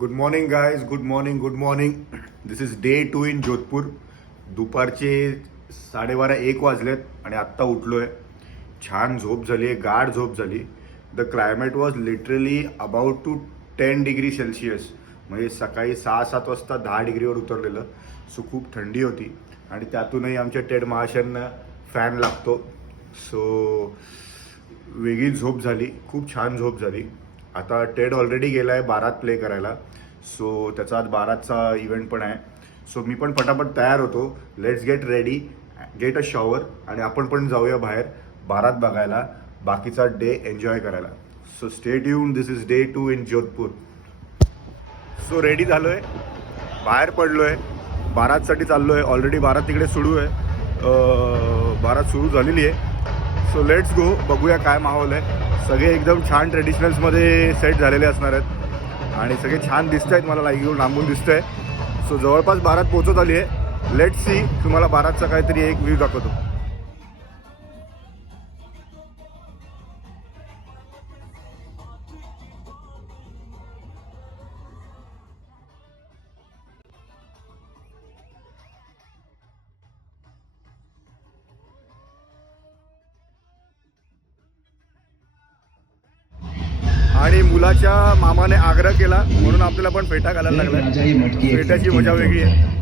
Good morning guys, good morning, good morning. This is day 2 in Jodhpur. दुपारचे 12:30-1 वाजलेत आणि आत्ता उठलो आहे. छान झोप झाली आहे, गाढ झोप झाली. The climate was literally about to 10 degree Celsius. म्हणजे सकाळी 6-7 वाजता 10 डिग्रीवर उतरलेलं. सो खूप थंडी होती आणि त्यातूनही आमच्या टेड महाशयांना फॅन लागतो. सो वेगळी झोप झाली, खूप छान झोप झाली. आता टेड ऑलरेडी गेला आहे बारात प्ले करायला. सो त्याचा आज बारातचा इव्हेंट पण आहे. सो मी पण पटापट तयार होतो. Let's get ready, get a shower आणि आपण पण जाऊया बाहेर बारात बघायला, बाकीचा डे एन्जॉय करायला. So stay tuned. This is day 2 in Jodhpur. So ready झालो आहे, बाहेर पडलो आहे, बारातसाठी चाललो आहे. ऑलरेडी बारात तिकडे सुरू आहे, बारात सुरू झालेली आहे. सो लेट्स गो, बघूया काय माहोल आहे. सगळे एकदम छान ट्रेडिशनल्समध्ये सेट झालेले असणार आहेत आणि सगळे छान दिसत आहेत. मला लांबून दिसतं आहे. सो जवळपास बारात पोहोचत आली आहे. लेट्स सी, तुम्हाला बारातचा काहीतरी एक व्ह्यू दाखवतो. आणि मुलाच्या मामाने आग्रह केला म्हणून आपल्याला पण फेटा घालायला लागलाय. फेट्याची मजा वेगळी आहे.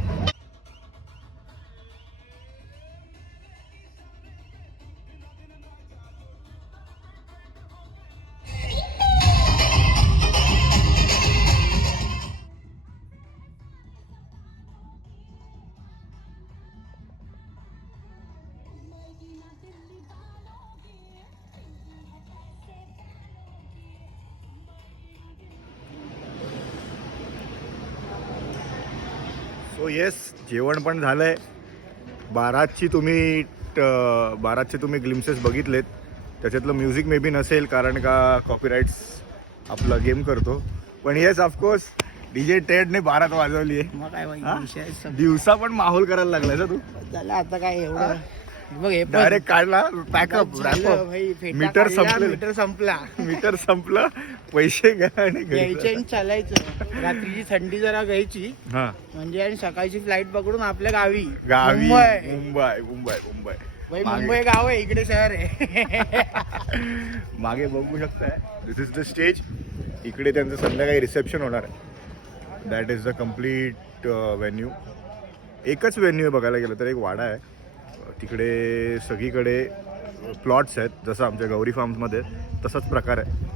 सो येस, जेवण पण झालं आहे. बारातचे तुम्ही ग्लिम्सेस बघितलेत. त्याच्यातलं म्युझिक मे बी नसेल कारण का कॉपीराईट्स आपला गेम करतो. पण येस, ऑफकोर्स DJ टेडने बारात वाजवली आहे. मग काय दिवसा पण माहोल करायला लागलाय ना तू. झालं आता काय एवढं. बघ हे डायरेक्ट काढला पॅकअप. मीटर संपलं, मीटर संपलं. पैसे घ्या आणि घ्यायचे आणि चालायचं. रात्रीची थंडी जरा घ्यायची म्हणजे आणि सकाळची फ्लाईट पकडून आपल्या गावी. मुंबई भाई मुंबई गाव आहे, इकडे शहर आहे. मागे बघू शकताय, दिस इज द स्टेज. इकडे त्यांचं संध्याकाळी रिसेप्शन होणार आहे. That is the complete venue. एकच व्हेन्यू आहे बघायला गेलं तर. एक वाडा आहे तिकडे, सगळीकडे प्लॉट्स आहेत जसं आमच्या गौरी फार्म्समध्ये. तसाच प्रकार आहे.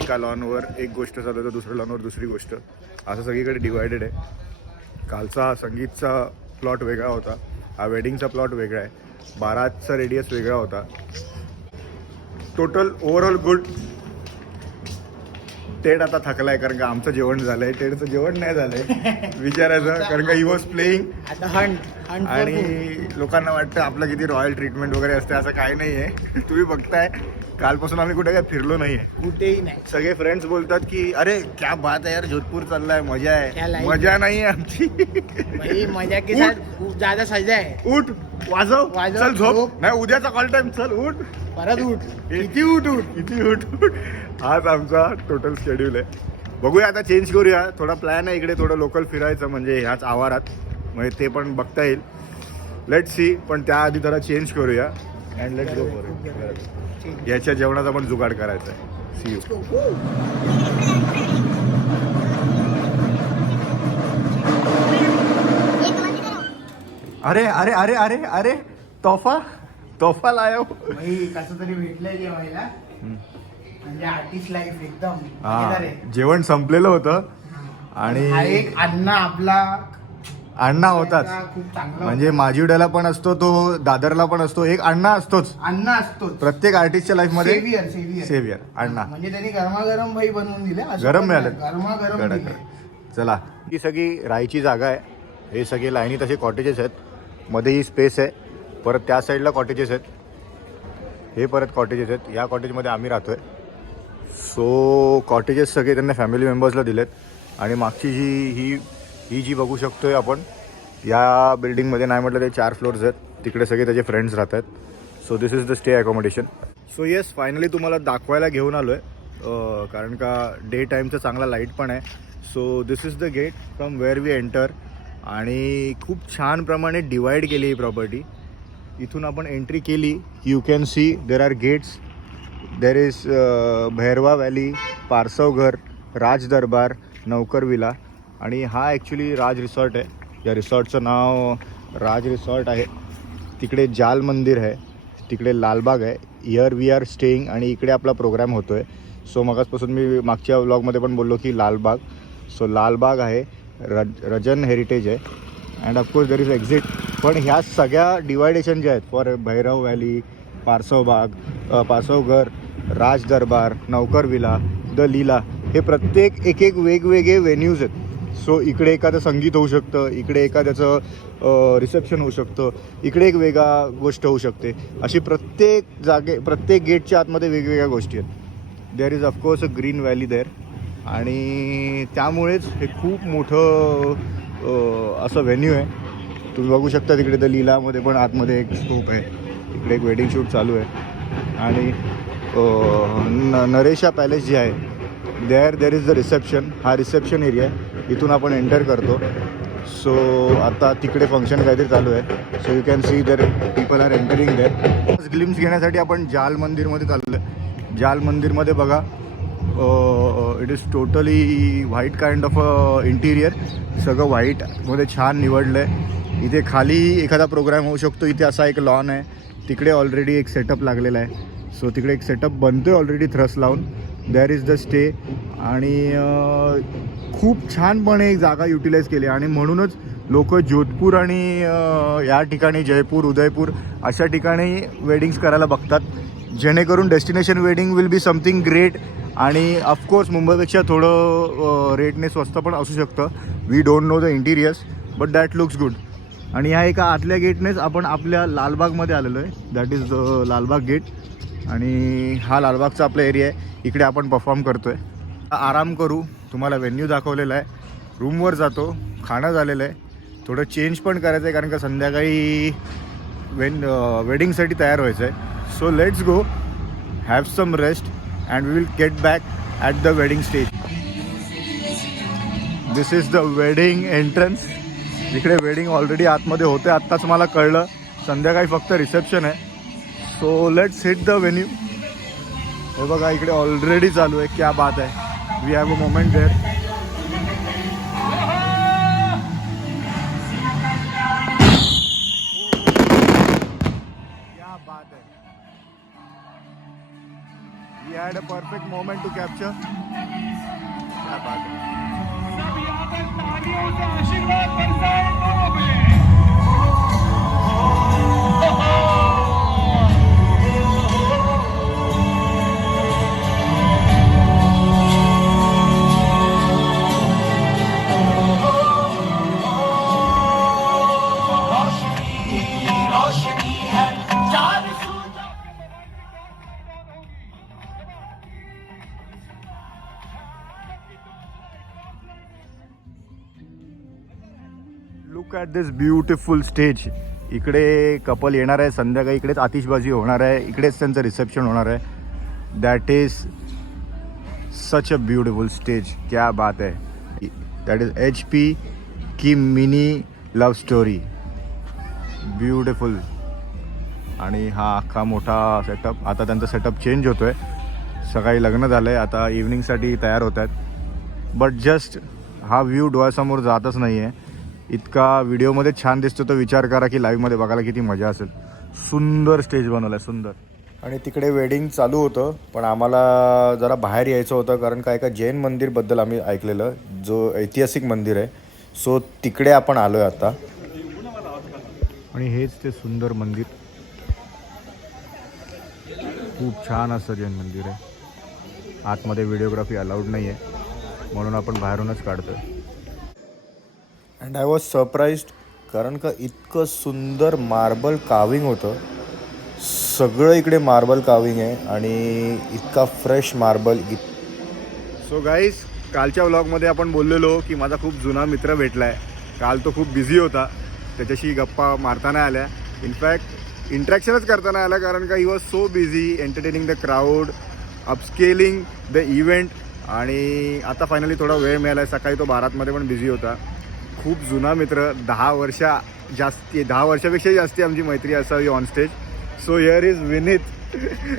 एका लॉनवर एक गोष्ट चालू आहे तर दुसऱ्या लॉनवर दुसरी गोष्ट, असं सगळीकडे डिवायडेड आहे. कालचा संगीतचा प्लॉट वेगळा होता, हा वेडिंगचा प्लॉट वेगळा आहे, बारातचा रेडियस वेगळा होता. Total overall good. टेड आता थकलाय कारण का आमचं जेवण झालंय, टेडचं जेवण नाही झालंय विचारायचं कारण का ही वॉज प्लेईंग. आता हंट आणि लोकांना वाटतं आपलं किती रॉयल ट्रीटमेंट वगैरे असते. असं काही नाही आहे. तुम्ही बघताय कालपासून आम्ही कुठे काय फिरलो नाही आहे, कुठेही नाही. सगळे फ्रेंड्स बोलतात की अरे क्या बात आहे यार, जोधपूर चाललाय, मजा आहे. मजा नाही आहे आमची. मजा के साथ खूप ज्यादा सजा आहे. उठ, वाजव, चल झोप. नाही, उद्याचा कॉल टाइम. चल उठ, परत उठ, किती उठ. हाच आमचा टोटल शेड्यूल आहे. बघूया आता, चेंज करूया. थोडा प्लॅन आहे इकडे थोडं लोकल फिरायचं म्हणजे ह्याच आवारात, म्हणजे ते पण बघता येईल. Let see. पण त्याआधी जरा चेंज करूया and let's go for it. याच्या जेवणाचा पण जुगाड करायचा आहे. See you. अरे अरे अरे अरे अरे तोफा लाया. कसं तरी भेटलंय जेवायला म्हणजे आर्टिस्ट लाईफ एकदम. जेवण संपलेलं होतं आणि एक अण्णा होताच. खूप चांगला म्हणजे माझीवड्याला पण असतो तो, दादरला पण असतो, एक अण्णा असतोच. प्रत्येक आर्टिस्टच्या लाईफ मध्ये. सेवियर अण्णा. म्हणजे त्यांनी गरमागरम भाई बनवून दिले. गरम मिळाले. गरमागरम. चला, ही सगळी राहायची जागा आहे. हे सगळे लाईनीत असे कॉटेजेस आहेत. मध्ये ही स्पेस आहे. परत त्या साईडला कॉटेजेस आहेत. हे परत कॉटेजेस आहेत. या कॉटेजमध्ये आम्ही राहतोय. सो कॉटेजेस सगळे त्यांना फॅमिली मेंबर्सला दिलेत. आणि मागची ही जी बघू शकतोय आपण, या बिल्डिंगमध्ये नाही म्हटलं ते 4 फ्लोअर्स आहेत. तिकडे सगळे त्याचे फ्रेंड्स राहत आहेत. So this is the stay accommodation. So yes, finally तुम्हाला दाखवायला घेऊन आलो आहे. कारण का डे टाईमचं चांगला लाईट पण आहे. So this is the gate from where we enter. आणि खूप छान प्रमाणे डिवाईड केली ही प्रॉपर्टी. इथून आपण एंट्री केली you can see there are gates. There is Bhairava valley, पारसवघर, राज दरबार, नौकर विला. आणि हा ॲक्च्युली राज रिसॉर्ट आहे. या रिसॉर्टचं नाव राज रिसॉर्ट आहे. तिकडे जाल मंदिर आहे, तिकडे लालबाग आहे. हिअर वी आर स्टेईंग आणि इकडे आपला प्रोग्राम होतो आहे. सो मगाचपासून मी मागच्या व्लॉगमध्ये पण बोललो की लालबाग. सो लालबाग आहे, रजन हेरिटेज आहे and of course there is exit. पण ह्या सगळ्या डिवायडेशन जे आहेत फॉर भैरव व्हॅली, पारसवघर, राज दरबार, नौकर विला, द लीला, हे प्रत्येक एक एक वेगवेगळे व्हेन्यूज आहेत. सो इकडे एखादं संगीत होऊ शकतं, इकडे एखाद्याचं रिसेप्शन होऊ शकतं, इकडे एक वेगळा गोष्ट होऊ शकते. अशी प्रत्येक गेटच्या आतमध्ये वेगवेगळ्या गोष्टी आहेत. There is of course a green valley there. आणि त्यामुळेच हे खूप मोठं असं व्हेन्यू आहे. तुम्ही बघू शकता तिकडे द लीलामध्ये पण आतमध्ये एक स्कोप आहे. इकडे एक वेडिंग शूट चालू आहे. आणि नरेशा पॅलेस जे आहे देअर इज द रिसेप्शन. हा रिसेप्शन एरिया आहे, इथून आपण एंटर करतो. सो आता तिकडे फंक्शन काहीतरी चालू आहे. So you can see there people are entering there. Glimpse घेण्यासाठी आपण जाल मंदिरमध्ये चाललो आहे. जाल मंदिरमध्ये बघा, it is totally white kind of interior. सगळं व्हाईटमध्ये छान निवडलं आहे. इथे खाली एखादा प्रोग्राम होऊ शकतो. इथे असा एक लॉन आहे, तिकडे ऑलरेडी एक सेटअप लागलेला आहे. सो तिकडे एक सेटअप बनतो आहे ऑलरेडी थ्रस लावून. There is the stay. आणि खूप छानपणे एक जागा युटिलाइज केली. आणि म्हणूनच लोक जोधपूर आणि या ठिकाणी जयपूर, उदयपूर अशा ठिकाणी वेडिंग्स करायला बघतात, जेणेकरून destination wedding will be something great. आणि ऑफकोर्स मुंबईपेक्षा थोडं रेटने स्वस्त पण असू शकतं. We don't know the interiors but that looks good. आणि ह्या एका आतल्या गेटनेच आपण आपल्या लालबागमध्ये आलेलो आहे. That is the Lalbaug gate. आणि हा लालबागचा आपला एरिया आहे. इकडे आपण परफॉर्म करतो आहे. आराम करू, तुम्हाला व्हेन्यू दाखवलेला आहे. रूमवर जातो, खाणं झालेलं आहे, थोडं चेंज पण करायचं आहे कारण का संध्याकाळी वेडिंगसाठी तयार व्हायचं आहे. So let's go, have some rest and we will get back at the wedding stage. This is the wedding entrance. इकडे वेडिंग ऑलरेडी आतमध्ये होते, आत्ताच मला कळलं. संध्याकाळी फक्त रिसेप्शन आहे. So let's hit the venue. हे बघा इकडे ऑलरेडी चालू आहे. क्या बात आहे. We have a moment there. क्या बात है. We had a perfect moment to capture. क्या बात है. सभी आकर तालियों से आशीर्वाद बरसाएं दोनों पे. Look at this beautiful stage. इकडे कपल येणार आहे संध्याकाळी. इकडेच आतिषबाजी होणार आहे, इकडेच त्यांचं रिसेप्शन होणार आहे. That is such a beautiful stage. क्या बात आहे. दॅट इज HP की मिनी लव्ह स्टोरी. ब्युटिफुल. आणि हा अख्खा मोठा सेटअप. आता त्यांचा सेटअप चेंज होतो आहे. सकाळी लग्न झालं आहे, आता इव्हनिंगसाठी तयार होत आहेत. बट जस्ट हा व्ह्यू डोळ्यासमोर जातच नाही आहे. इतका व्हिडिओमध्ये छान दिसतो तो विचार करा की लाईव्हमध्ये बघायला किती मजा असेल. सुंदर स्टेज बनवलं आहे, सुंदर. आणि तिकडे वेडिंग चालू होतं, पण आम्हाला जरा बाहेर यायचं होतं कारण का एका जैन मंदिरबद्दल आम्ही ऐकलेलं, जो ऐतिहासिक मंदिर आहे. सो तिकडे आपण आलो आहे आता. आणि हेच ते सुंदर मंदिर. खूप छान असं जैन मंदिर आहे. आतमध्ये व्हिडिओग्राफी अलाउड नाही आहे, म्हणून आपण बाहेरूनच काढतो आहे. अँड आय वॉज सरप्राईज्ड कारण का इतकं सुंदर मार्बल काविंग होतं. सगळं इकडे मार्बल काविंग आहे आणि इतका फ्रेश मार्बल. सो गाईज, कालच्या व्लॉगमध्ये आपण बोललेलो की माझा खूप जुना मित्र भेटला आहे. काल तो खूप बिझी होता, त्याच्याशी गप्पा मारता नाही आल्या. इनफॅक्ट इंट्रॅक्शनच करता नाही आला कारण का he was so busy entertaining the crowd upscaling the event. आणि आता फायनली थोडा वेळ मिळाला आहे. सकाळी तो बारातमध्ये पण बिझी होता. खूप जुना मित्र, 10 वर्षापेक्षा जास्ती आमची मैत्री असावी on stage. So here is Vineet.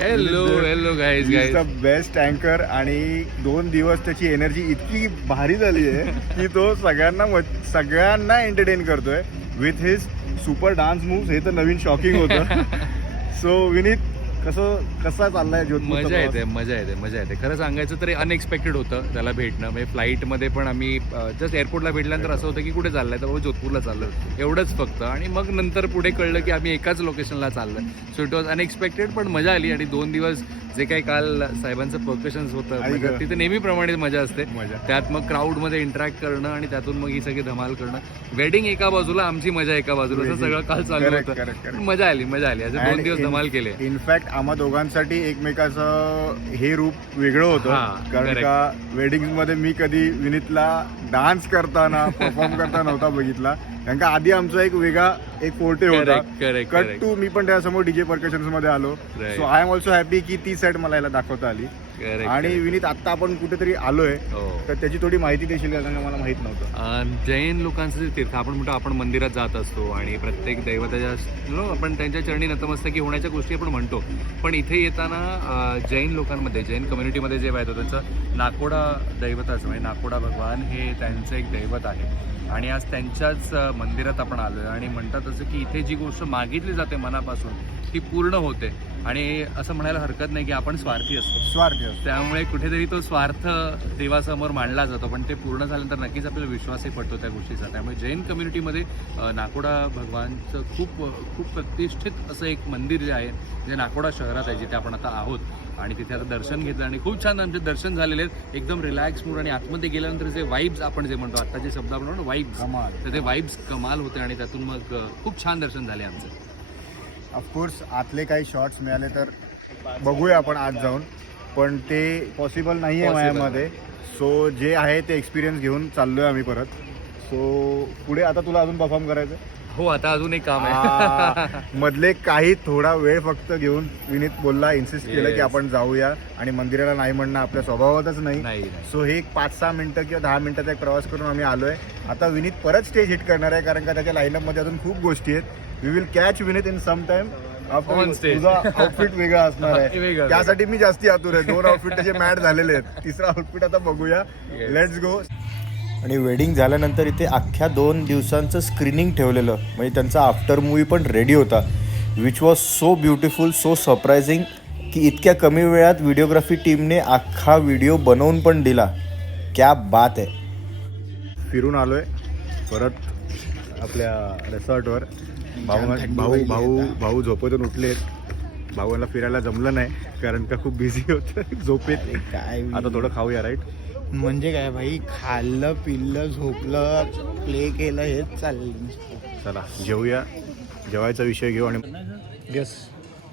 Hello guys the best अँकर. आणि 2 दिवस त्याची एनर्जी इतकी भारी झाली आहे की तो सगळ्यांना एंटरटेन करतोय with his super dance moves. हे तर नवीन शॉकिंग होतं. सो विनीत, कसा चाललाय मजा येते. खरं सांगायचं तरी अनएक्सपेक्टेड होतं त्याला भेटणं. म्हणजे फ्लाईटमध्ये पण आम्ही जस्ट एअरपोर्टला भेटल्यानंतर असं होतं की कुठे चाललंय, तर बाबा जोधपूरला चाललं एवढंच फक्त. आणि मग नंतर पुढे कळलं की आम्ही एकाच लोकेशनला चाललं. सो इट वॉज अनएक्सपेक्टेड, पण मजा आली. आणि 2 दिवस जे काही काल साहेबांचं पर्कशन्स होतं, म्हणजे तिथे नेहमीप्रमाणे मजा असते. त्यात मग क्राऊडमध्ये इंटरॅक्ट करणं आणि त्यातून मग ही सगळी धमाल करणं. वेडिंग एका बाजूला, आमची मजा एका बाजूला, असं सगळं काल चालू होतं. मजा आली. असे 2 दिवस धमाल केले. इनफॅक्ट आम्हा दोघांसाठी एकमेकाचं हे रूप वेगळं होतं. कारण का वेडिंग मध्ये मी कधी विनीतला डान्स करताना परफॉर्म करता नव्हता बघितला. कारण का आधी आमचा एक फोर्टे होता. कट टू मी पण त्यासमोर डीजे पर्कशन्स मध्ये आलो. So I am also happy की ती साईड मला याला दाखवता आली. आणि विनीत, आता आपण कुठेतरी आलोय, तर त्याची थोडी माहिती देशील का? कारण मला माहित नव्हतं. जैन लोकांचं जे तीर्थ, आपण म्हणतो आपण मंदिरात जात असतो आणि प्रत्येक दैवताच्या आपण त्यांच्या चरणी नतमस्तकी होण्याच्या गोष्टी आपण म्हणतो. पण इथे येताना जैन लोकांमध्ये, जैन कम्युनिटीमध्ये जेव्हा येतो त्यांचं नाकोडा दैवताचं, म्हणजे नाकोडा भगवान हे त्यांचं एक दैवत आहे. आणि आज त्यांच्याच मंदिरात आपण आलो आहे. आणि म्हणतात असं की इथे जी गोष्ट मागितली जाते मनापासून ती पूर्ण होते. आणि असं म्हणायला हरकत नाही की आपण स्वार्थी असतो. त्यामुळे कुठेतरी तो स्वार्थ देवासमोर मांडला जातो, पण ते पूर्ण झाल्यानंतर नक्कीच आपल्याला विश्वासही पडतो त्या गोष्टीचा. त्यामुळे जैन कम्युनिटीमध्ये नाकोडा भगवानचं खूप प्रतिष्ठित असं एक मंदिर जे आहे, जे नाकोडा शहरात आहे, जिथे आपण आता आहोत. आणि तिथे आता दर्शन घेतलं आणि खूप छान आमचे दर्शन झालेले आहेत. एकदम रिलॅक्स मूड. आणि आतमध्ये गेल्यानंतर जे वाईब्स आपण जे म्हणतो, आता जे शब्द आपण म्हणतो वाईब्स, तर ते वाईब्स कमाल होते. आणि त्यातून मग खूप छान दर्शन झाले आमचं. ऑफकोर्स आतले काही शॉट्स मिळाले तर बघूया आपण आज जाऊन, पण ते पॉसिबल नाही आहे माझ्यामध्ये. सो जे आहे ते एक्सपिरियन्स घेऊन चाललोय आम्ही परत. सो पुढे आता तुला अजून परफॉर्म करायचं? हो, आता अजून एक काम आहे. मधले काही थोडा वेळ फक्त घेऊन विनीत बोलला, इन्सिस्ट केलं की आपण जाऊया. आणि मंदिराला नाही म्हणणं आपल्या स्वभावातच नाही. सो हे एक 5-6 मिनिटं किंवा 10 मिनिटाचा एक प्रवास करून आम्ही आलोय. आता विनीत परत स्टेज हिट करणार आहे, कारण का त्याच्या लाईनअपमध्ये अजून खूप गोष्टी आहेत. We will catch Vineet in some time. तुझा आउटफिट वेगळा असणार आहे, त्यासाठी मी जास्ती आतुर आहे. 2 आउटफिट त्याचे मॅट झालेले आहेत. 3रा आउटफिट आता बघूया. Let's go. आणि वेडिंग झाल्यानंतर इथे अख्ख्या 2 दिवसांचं स्क्रीनिंग ठेवलेलं, म्हणजे त्यांचा आफ्टर मूवी पण रेडी होता, which was so beautiful, so surprising, की इतक्या कमी वेळात व्हिडिओग्राफी टीमने अख्खा व्हिडिओ बनवून पण दिला. क्या बात आहे. फिरून आलोय परत आपल्या रिसॉर्टवर. भाऊ झोपेतून उठलेत. भाऊला फिरायला जमलं नाही कारण का खूप बिझी होतं झोपेत. काय आता थोडं खाऊया, राईट? म्हणजे काय भाई, खाल्लं पिल्लं झोपलं प्ले केलं हेच चाललं. चला जेवूया. जेवायचा विषय घेऊ. आणि यस,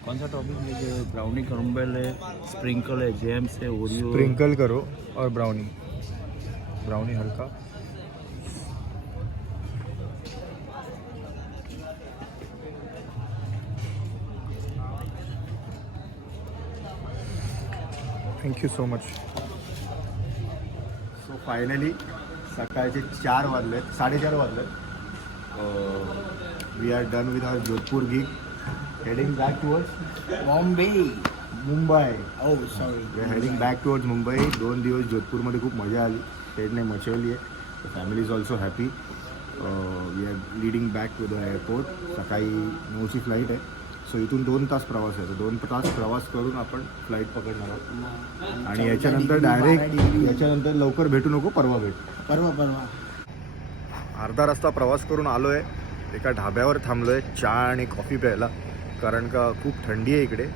कौन सा टॉपिक लीजिए? ब्राउनी क्रम्बल है, स्प्रिंकल है, जेम्स है, ओरियो. स्प्रिंकल करो और ब्राउनी हल्का. Thank you so much. So finally सकाळचे 4 वाजलेत, 4:30 वाजलेत. We are done with our Jodhpur gig. Heading back towards Mumbai. We are heading back towards Mumbai. 2 दिवस जोधपूरमध्ये खूप मजा आली. हेडने मचवली आहे. Family is also happy. We are leading back to the airport. सकाळी 9ची फ्लाईट आहे. सो इथून 2 तास प्रवास आहे. 2 तास प्रवास करून आपण फ्लाईट पकडणार आहोत. आणि याच्यानंतर लवकर भेटू नको, परवा परवा अर्धा रस्ता प्रवास करून आलो आहे. एका ढाब्यावर थांबलो आहे चहा आणि कॉफी प्यायला, कारण का खूप थंडी आहे इकडे.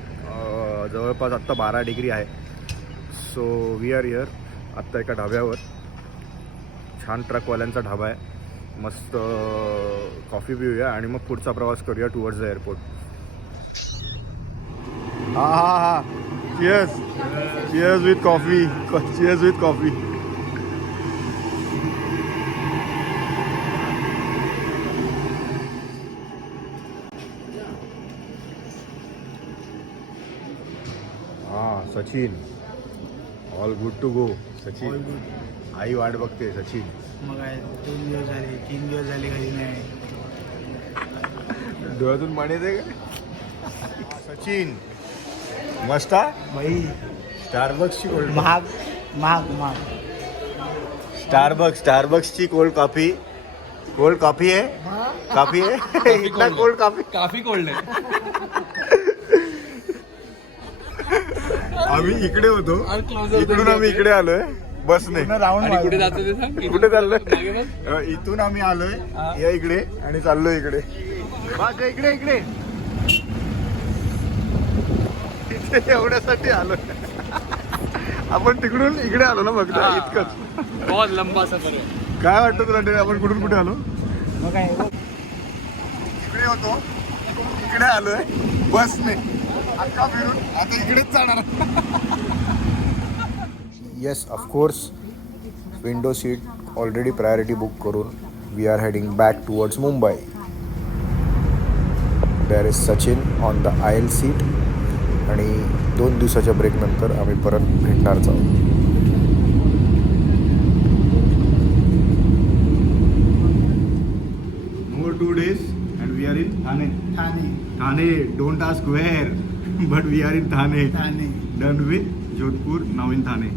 जवळपास आत्ता 12 डिग्री आहे. सो वी आर हिअर आत्ता एका ढाब्यावर. छान ट्रकवाल्यांचा ढाबा आहे. मस्त कॉफी पिऊया आणि मग पुढचा प्रवास करूया टुवर्ड्स द एअरपोर्ट. हा. Cheers with coffee. Sachin all good to go Sachin. आई वाट बघते सचिन. मग काय 2 दिवस झाले 3 दिवस झाले घरी नाही. डोळ्यातून पाणी येते का सचिन? मस्त हा? भाई स्टारबक्सची कोल्ड महाग महाग महाग. स्टारबक्सची कोल्ड कॉफी. कोल्ड कॉफी आहे. कॉफी आहे इथला कोल्ड कॉफी. काफी कोल्ड आहे. आम्ही इकडे होतो इकडून आम्ही इकडे आलोय बसने. आणि कुठे जातो ते सांग. कुठे चाललोय? इथून आम्ही आलोय या इकडे आणि चाललोय इकडे. बस इकडे इकडे इथे एवढ्यासाठी आलोय. आपण तिकडून इकडे आलो ना फक्त इतकंच. बहुत लंबा सफर आहे. काय वाटतं तुला ते? आपण कुठून कुठे आलो? मग काय इकडे होतो इकडे आलोय बसने अख्खा फिरून आता इकडेच जाणार. Yes of course window seat already priority book करून we are heading back towards Mumbai. There is Sachin on the aisle seat आणि 2 दिवसाच्या ब्रेकनंतर आम्ही परत भेटणारच आहोत. More 2 days and we are in Thane. Thane, don't ask where, but we are in Thane. Thane. Done with Jodhpur, now in Thane.